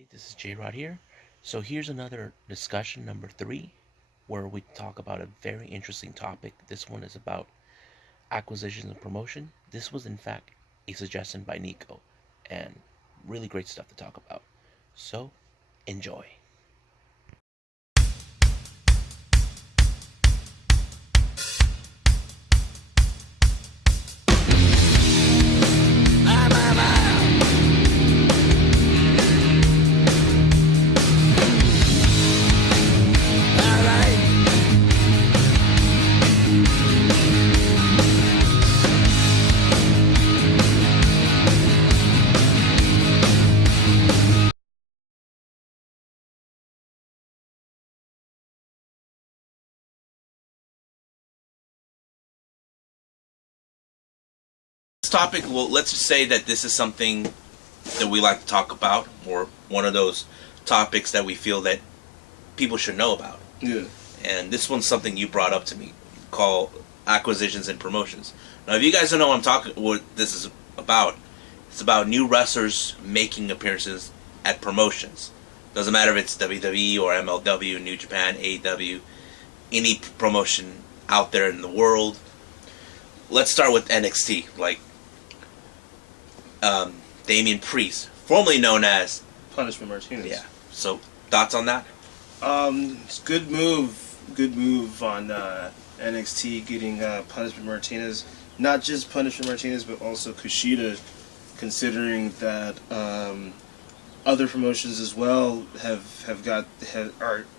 everybody. This is J Rod here. So here's another discussion number three, where we talk about a very interesting topic. This one is about acquisitions and promotion. This was in fact a suggestion by Nico, and really great stuff to talk about. So enjoy. This topic, well, let's just say that this is something that we like to talk about, or one of those topics that we feel that people should know about. Yeah. And this one's something you brought up to me, called acquisitions and promotions. Now, if you guys don't know what this is about, it's about new wrestlers making appearances at promotions. Doesn't matter if it's WWE or MLW, New Japan, AEW, any promotion out there in the world. Let's start with NXT, like Damian Priest, formerly known as Punishment Martinez. Yeah. So, thoughts on that? It's good move. Good move on NXT getting Punishment Martinez. Not just Punishment Martinez, but also Kushida, considering that other promotions as well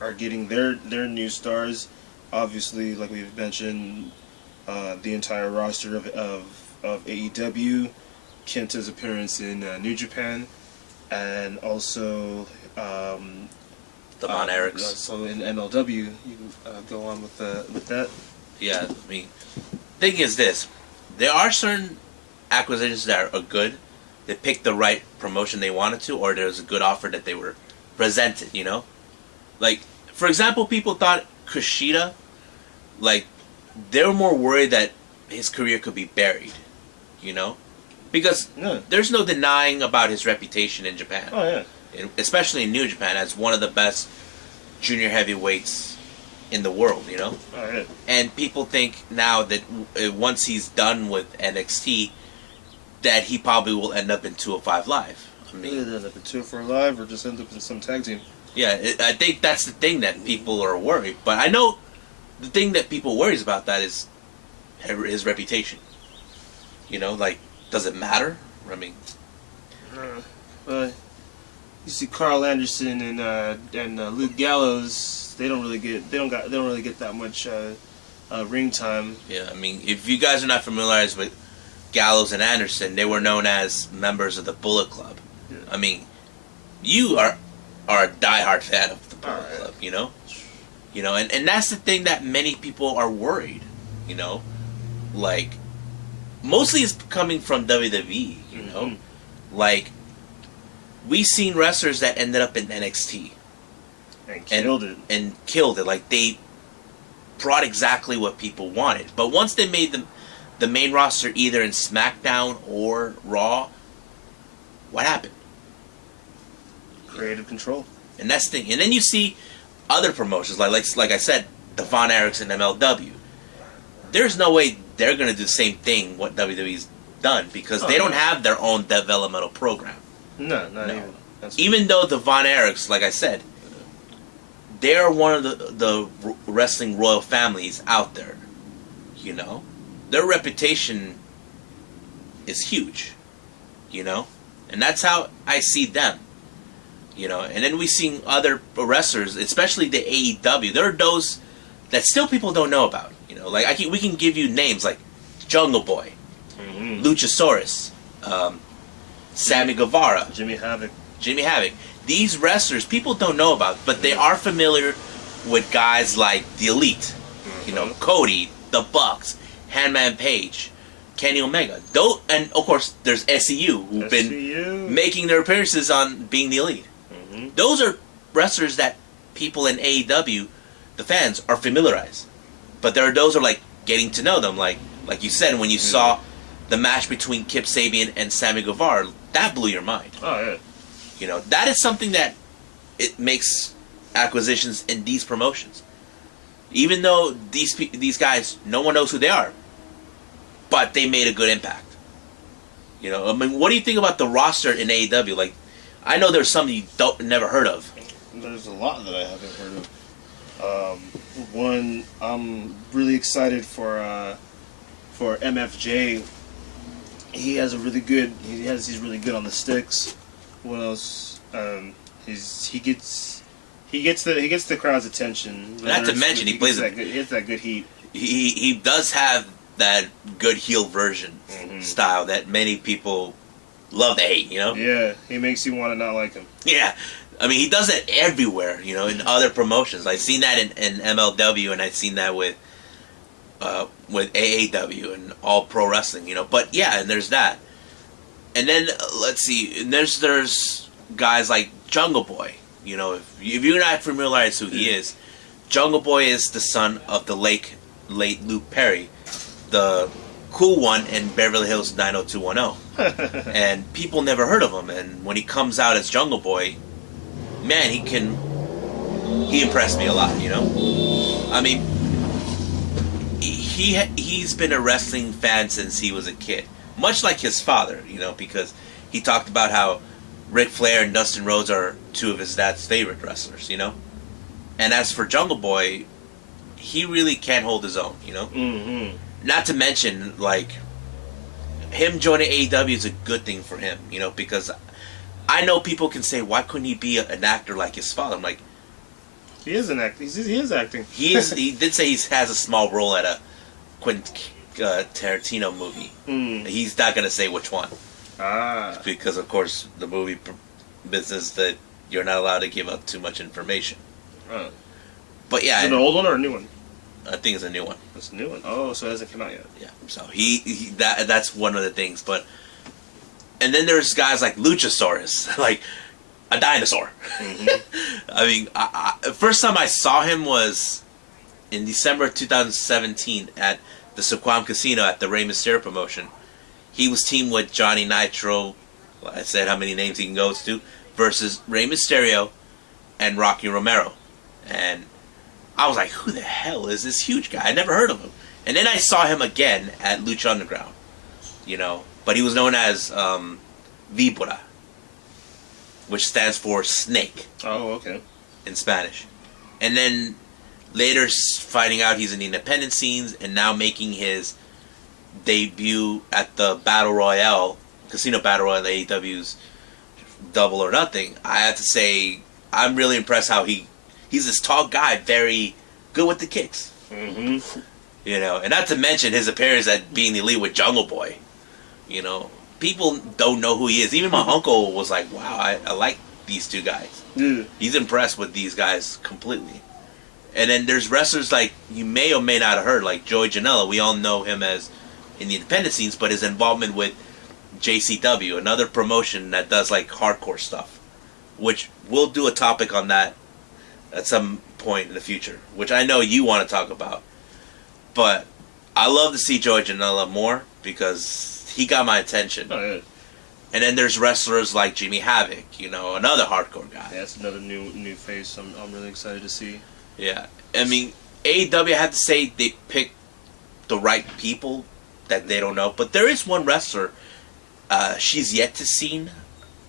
are getting their new stars. Obviously, like we've mentioned, the entire roster of AEW, Kenta's appearance in New Japan, and also The Von Erichs. So in MLW, you go on with that. Yeah, I mean, thing is this. There are certain acquisitions that are good. They picked the right promotion they wanted to, or there was a good offer that they were presented, you know? Like, for example, people thought Kushida, like, they were more worried that his career could be buried, you know? Because there's no denying about his reputation in Japan. Oh, yeah. Especially in New Japan, as one of the best junior heavyweights in the world, you know? Oh, yeah. And people think now that once he's done with NXT, that he probably will end up in 205 Live. I mean, Either end up in 204 Live or just end up in some tag team. yeah, I think that's the thing that people are worried. But I know the thing that people worries about that is his reputation. You know, like, does it matter? I mean, You see Carl Anderson and Luke Gallows. They don't really get that much ring time. yeah, I mean, if you guys are not familiarized with Gallows and Anderson, they were known as members of the Bullet Club. Yeah. I mean, you are a diehard fan of the Bullet Club, you know? You know, and that's the thing that many people are worried, you know? Like, mostly it's coming from WWE, you know? Like, we've seen wrestlers that ended up in NXT. And killed it. Like, they brought exactly what people wanted. But once they made the main roster either in SmackDown or Raw, what happened? Creative control. And that's the thing. And then you see other promotions, like I said, the Von Erichs and MLW. There's no way they're going to do the same thing what WWE's done, because they don't have their own developmental program. No, not even. Even though the Von Erichs, like I said, they're one of the wrestling royal families out there, you know? Their reputation is huge, you know? And that's how I see them, you know? And then we see other wrestlers, especially the AEW. There are those that still people don't know about, you know? Like, we can give you names like Jungle Boy, Luchasaurus, Sammy Guevara, Jimmy Havoc. These wrestlers people don't know about, but they are familiar with guys like the Elite, you know, Cody, the Bucks, Hangman Page, Kenny Omega. And of course, there's SCU, who've been making their appearances on Being the Elite. Those are wrestlers that people in AEW, the fans, are familiarized. But there are those who are like getting to know them, like you said, when you saw the match between Kip Sabian and Sammy Guevara, that blew your mind. Oh, yeah. You know, that is something that it makes acquisitions in these promotions. Even though these guys, no one knows who they are, but they made a good impact. You know, I mean, what do you think about the roster in AEW? Like, I know there's some you never heard of. There's a lot that I haven't heard of. One, I'm really excited for MFJ. He's really good on the sticks. What else? He gets the crowd's attention. Not to mention, he plays he has that good heat. He does have that good heel version style that many people love to hate, you know? Yeah, he makes you want to not like him. Yeah. I mean, he does that everywhere, you know, in other promotions. I've seen that in MLW, and I've seen that with AAW and All Pro Wrestling, you know. But, yeah, and there's that. And then, let's see, and there's guys like Jungle Boy. You know, if you're not familiarized who he is, Jungle Boy is the son of the late Luke Perry, the cool one in Beverly Hills 90210. And people never heard of him. And when he comes out as Jungle Boy, man, he impressed me a lot, you know? I mean, he's been a wrestling fan since he was a kid. Much like his father, you know, because he talked about how Ric Flair and Dustin Rhodes are two of his dad's favorite wrestlers, you know? And as for Jungle Boy, he really can't hold his own, you know? Mm-hmm. Not to mention, like, him joining AEW is a good thing for him, you know, because I know people can say, why couldn't he be an actor like his father? I'm like, he is an actor. He is acting. He did say he has a small role at a Quentin Tarantino movie. He's not going to say which one. Because, of course, the movie business that you're not allowed to give up too much information. But yeah. Is it an old one or a new one? I think it's a new one. It's a new one. Oh, so it hasn't come out yet. Yeah. So that's one of the things. But and then there's guys like Luchasaurus, like a dinosaur. Mm-hmm. I mean, first time I saw him was in December 2017 at the Sequam Casino at the Rey Mysterio promotion. He was teamed with Johnny Nitro. I said how many names he can go to versus Rey Mysterio and Rocky Romero, and I was like, who the hell is this huge guy? I never heard of him. And then I saw him again at Lucha Underground, you know. But he was known as Vibra, which stands for snake. Oh, okay. In Spanish. And then later finding out he's in the independent scenes and now making his debut at the Battle Royale, Casino Battle Royale, AEW's Double or Nothing. I have to say, I'm really impressed how he's this tall guy, very good with the kicks. Mm-hmm. You know, and not to mention his appearance at being the lead with Jungle Boy. You know, people don't know who he is. Even my uncle was like, wow, I like these two guys. Yeah. He's impressed with these guys completely. And then there's wrestlers like you may or may not have heard, like Joey Janela. We all know him as in the independent scenes, but his involvement with JCW, another promotion that does like hardcore stuff, which we'll do a topic on that at some point in the future, which I know you want to talk about. But I love to see Joey Janela more because he got my attention. Oh, yeah. And then there's wrestlers like Jimmy Havoc, you know, another hardcore guy. Yeah, that's another new face I'm really excited to see. Yeah. I mean, AEW, I have to say, they picked the right people that they don't know. But there is one wrestler, she's yet to seen,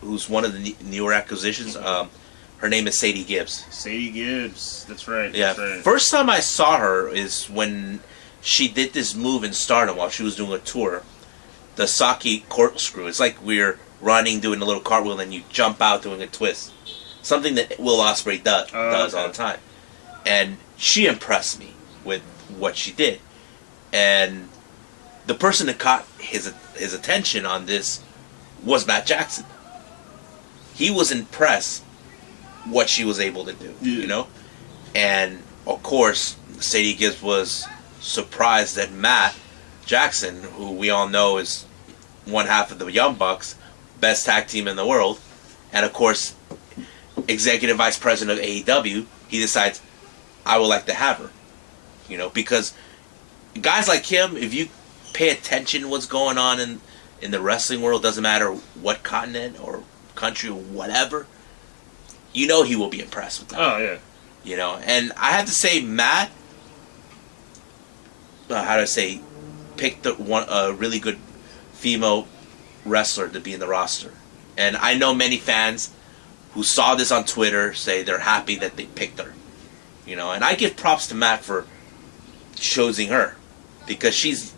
who's one of the newer acquisitions. Her name is Sadie Gibbs. Sadie Gibbs, that's right. Yeah. That's right. First time I saw her is when she did this move in Stardom while she was doing a tour. The Saki corkscrew. It's like we're running, doing a little cartwheel, and you jump out doing a twist. Something that Will Ospreay does all the time. And she impressed me with what she did. And the person that caught his attention on this was Matt Jackson. He was impressed what she was able to do, you know? And, of course, Sadie Gibbs was surprised that Matt Jackson, who we all know is one half of the Young Bucks, best tag team in the world, and, of course, executive vice president of AEW, he decides, I would like to have her, you know? Because guys like him, if you pay attention to what's going on in the wrestling world, doesn't matter what continent or country or whatever, you know he will be impressed with that. Oh yeah. You know, and I have to say, Matt, how do I say, picked a really good female wrestler to be in the roster. And I know many fans who saw this on Twitter say they're happy that they picked her. You know, and I give props to Matt for choosing her because she's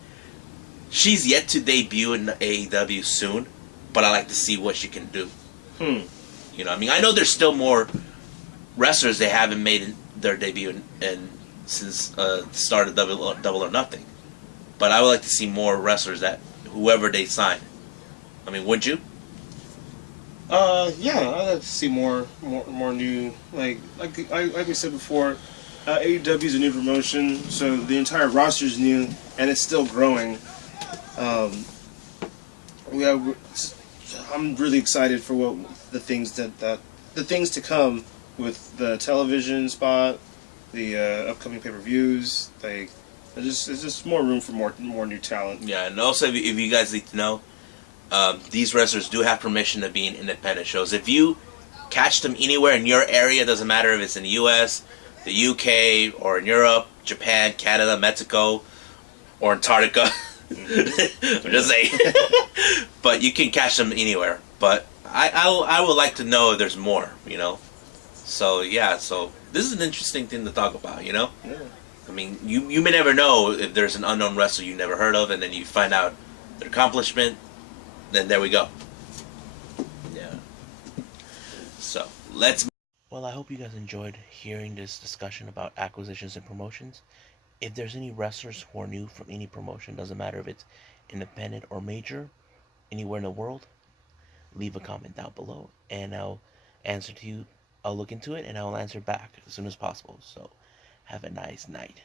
yet to debut in AEW soon, but I like to see what she can do. You know, I mean, I know there's still more wrestlers they haven't made their debut since the start of Double or Nothing, but I would like to see more wrestlers that whoever they sign. I mean, wouldn't you? Yeah, I'd like to see more new, like we said before, AEW is a new promotion, so the entire roster is new, and it's still growing. I'm really excited for what the things the things to come with the television spot, the upcoming pay-per-views. Like, there's just more room for more new talent. Yeah, and also if you guys need to know, these wrestlers do have permission to be in independent shows. If you catch them anywhere in your area, doesn't matter if it's in the U.S., the U.K., or in Europe, Japan, Canada, Mexico, or Antarctica. I'm just saying. But you can catch them anywhere. But I would like to know if there's more, you know? So, yeah, so this is an interesting thing to talk about, you know? Yeah. I mean, you may never know if there's an unknown wrestler you never heard of, and then you find out their accomplishment, then there we go. Yeah. So, let's... Well, I hope you guys enjoyed hearing this discussion about acquisitions and promotions. If there's any wrestlers who are new from any promotion, doesn't matter if it's independent or major, anywhere in the world, leave a comment down below and I'll answer to you. I'll look into it and I'll answer back as soon as possible. So, have a nice night.